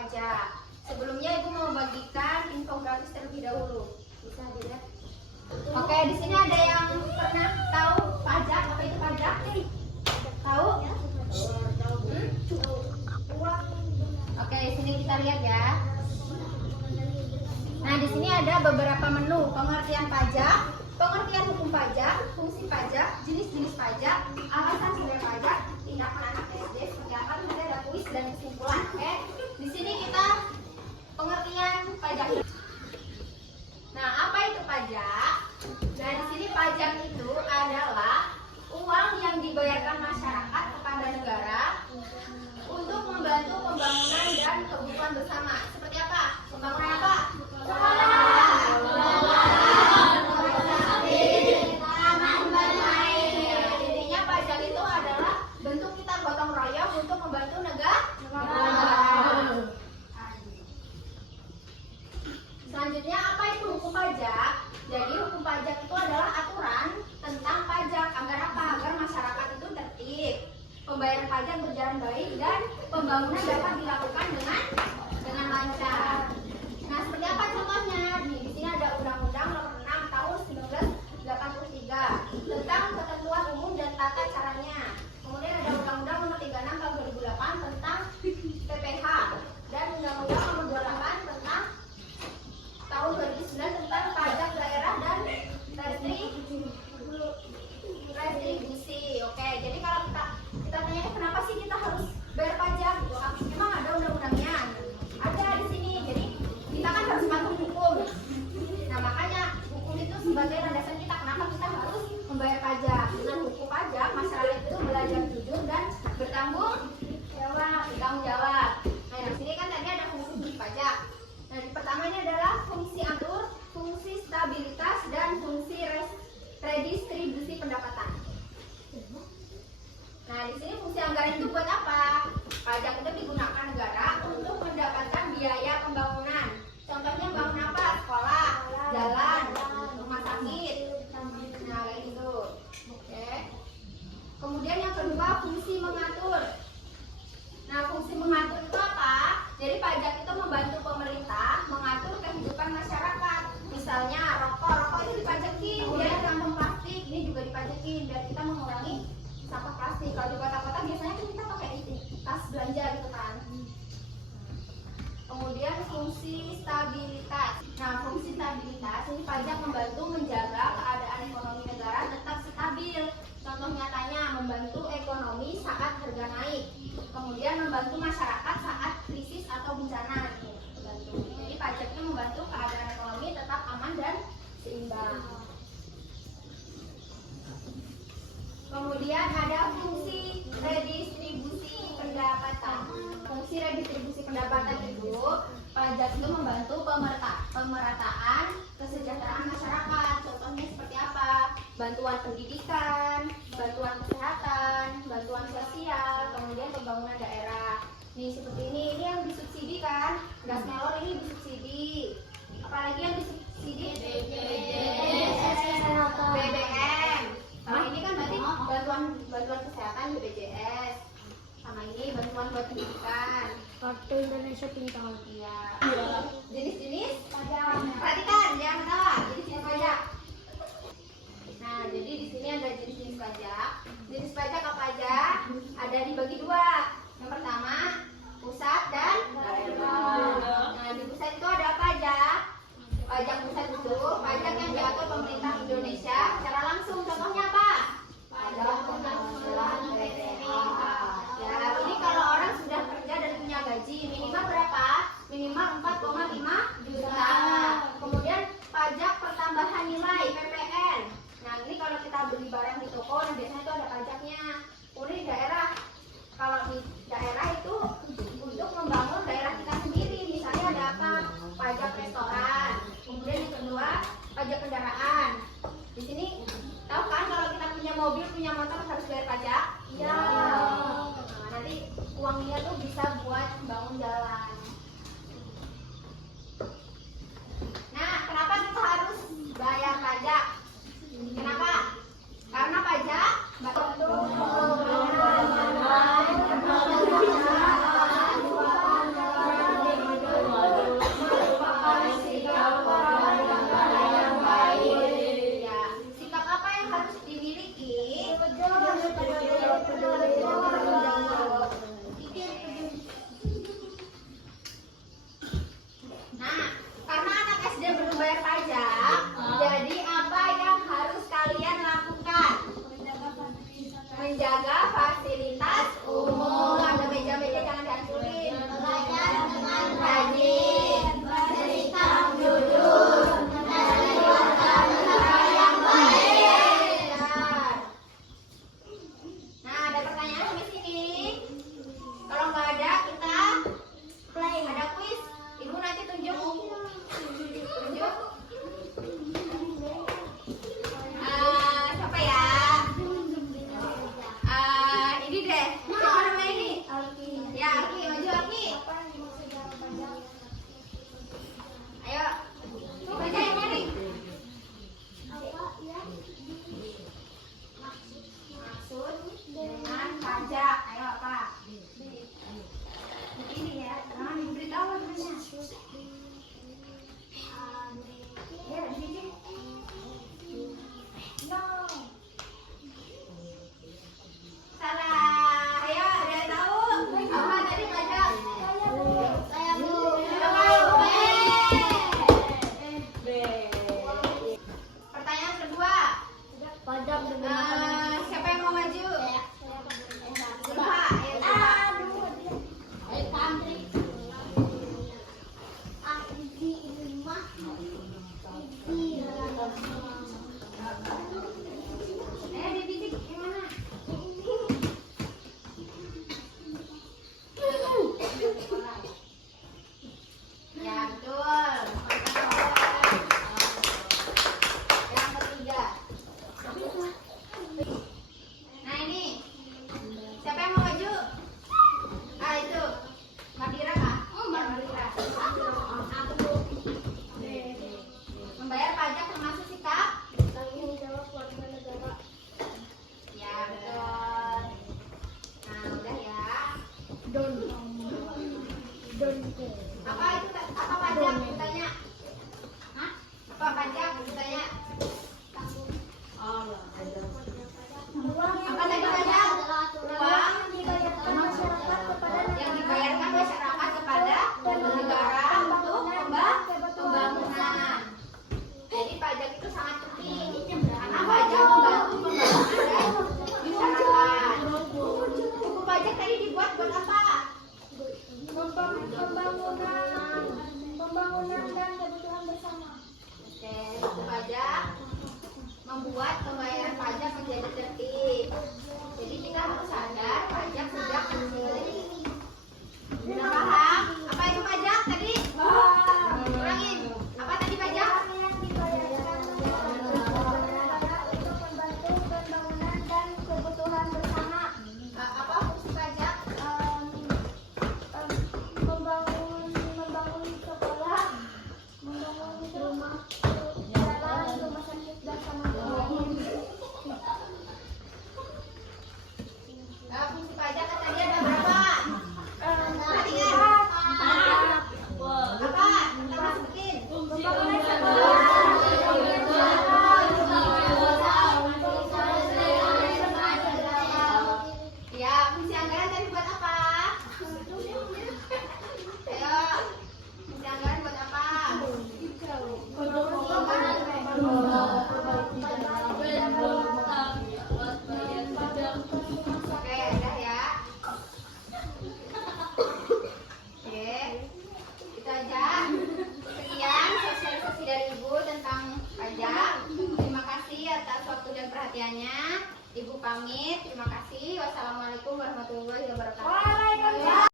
pajak. Sebelumnya Ibu mau bagikan infografis terlebih dahulu. Bisa dilihat. Oke, di sini ada yang pernah tahu pajak? Apa itu pajak? Tahu? Oke, sini kita lihat ya. Nah, di sini ada beberapa menu: pengertian pajak, pengertian hukum pajak, fungsi pajak, jenis-jenis pajak, alasan sebenarnya pajak, tindakan anak SD, seperti apa, nanti ada kuis dan kesimpulan. Oke, di sini kita pengertian pajak. Nah, apa itu pajak? Nah, di sini pajak itu adalah uang yang dibayarkan masyarakat kepada negara untuk membantu pembangunan dan kebutuhan bersama. Seperti apa? Pembangunan apa? Intinya pajak itu adalah bentuk kita gotong royong untuk membantu negara. Selanjutnya, apa itu hukum pajak? Jadi hukum pajak itu adalah aturan tentang pajak agar apa? Agar masyarakat itu tertib, pembayaran pajak berjalan baik, dan pembangunan dapat dilakukan dengan lancar. Nah, seperti apa contohnya? Di sini ada Undang-Undang Nomor 6 Tahun 1983 tentang ketentuan umum dan tata caranya. Kemudian ada Undang-Undang Nomor 36 Tahun 2008 tentang PPh, dan Undang-Undang Nomor 28 tentang tahun 2009 tentang pajak daerah dan retribusi. Oke, jadi kalau kita tanya kenapa sih kita harus bayar pajak? Emang ada undang-undangnya? Ada di sini. Jadi kita kan harus patuh hukum. Nah, makanya hukum itu sebagai landasan kita kenapa kita harus membayar pajak. Dengan hukum pajak, masyarakat itu belajar jujur dan bertanggung jawab. Nah, di sini kan tadi ada fungsi pajak. Nah, pertama ini adalah fungsi atur, fungsi stabilitas, dan fungsi redistribusi pendapatan. Nah, di sini fungsi anggaran itu buat apa? Pajak itu digunakan negara untuk mendapatkan biaya pembangunan. Contohnya bangun apa? Sekolah, jalan, rumah sakit. Nah, kayak gitu. Oke. Kemudian yang kedua, fungsi mengatur. Nah, fungsi mengatur itu apa? Jadi pajak itu membantu pemerintah mengatur kehidupan masyarakat. Misalnya rokok itu dipajakin, biar kantong plastik ini juga dipajakin biar kita mengurangi sampah plastik. Kalau di kota-kota biasanya kan kita pakai tas belanja gitu kan. Kemudian fungsi stabilitas. Nah, fungsi stabilitas ini pajak membantu menjaga keadaan ekonomi negara tetap stabil. Contoh nyatanya membantu ekonomi saat harga naik. Kemudian membantu masyarakat saat krisis atau bencana. Jadi pajaknya membantu keadaan ekonomi tetap aman dan seimbang. Kemudian ada fungsi redistribusi pendapatan. Fungsi redistribusi pendapatan itu pajak itu membantu pemerataan kesejahteraan masyarakat. Contohnya seperti apa? Bantuan pendidikan, bantuan kesehatan, bantuan sosial, kemudian pembangunan daerah. Nih seperti ini yang disubsidi kan? Gas melon ini disubsidi. Apalagi yang disubsidi? BBM. Sama ini kan berarti bantuan kesehatan BPJS. Sama ini bantuan buat pendidikan. Kartu Indonesia Pintar. Iya. Jenis-jenis pajak. Perhatikan yang pertama, jenis-jenis pajak. Nah, jadi di sini ada jenis-jenis pajak. Jenis pajak apa aja? Ada dibagi dua. Yang pertama, pusat dan daerah. Nah, di pusat itu ada apa aja? Pajak pusat itu pajak yang diatur pemerintah Indonesia secara langsung. Contohnya apa? Pajak penghasilan PPh. Ya, ini kalau orang sudah kerja dan punya gaji minimal berapa? Minimal 4,5 juta. Kemudian pajak pertambahan nilai PPN. Nah, ini kalau kita beli barang di toko, nah biasanya itu ada pajaknya. Kemudian di daerah, kalau di daerah itu untuk membangun daerah kita sendiri. Misalnya ada apa? Pajak restoran. Kemudian yang kedua, pajak kendaraan. Di sini tahu kan kalau kita punya mobil, punya motor harus bayar pajak? Iya. Nah, nanti uangnya tuh bisa buat bangun jalan. Ya, di sini. No. Salah. Ayo, ada yang tahu? Apa tadi pajak? Saya Bu. B. Pertanyaan kedua. Pajak digunakan. Siapa yang mau maju? Zulfa, ayo Zulfa. Dibidik yang mana? Ya betul. Yang ketiga. Nah ini, siapa yang mau maju? Ah itu, Madira kah? Madira. Membayar pajak termasuk sikap? Tanggung jawab warga negara. Ya betul. Nah udah ya. Don. Don. Apa itu? Apa pajak? Tanya. Hah? Apa pajak? Tanya. Oh, apa tadi pajak? Uang yang dibayarkan masyarakat kepada negara untuk pembangunan. Jadi pajak itu sangat penting karena pajak membantu pembangunan dan masyarakat. Buku pajak tadi dibuat buat apa? Pembangunan dan kebutuhan bersama. Oke, buku pajak membuat pembayaran pajak menjadi tertib.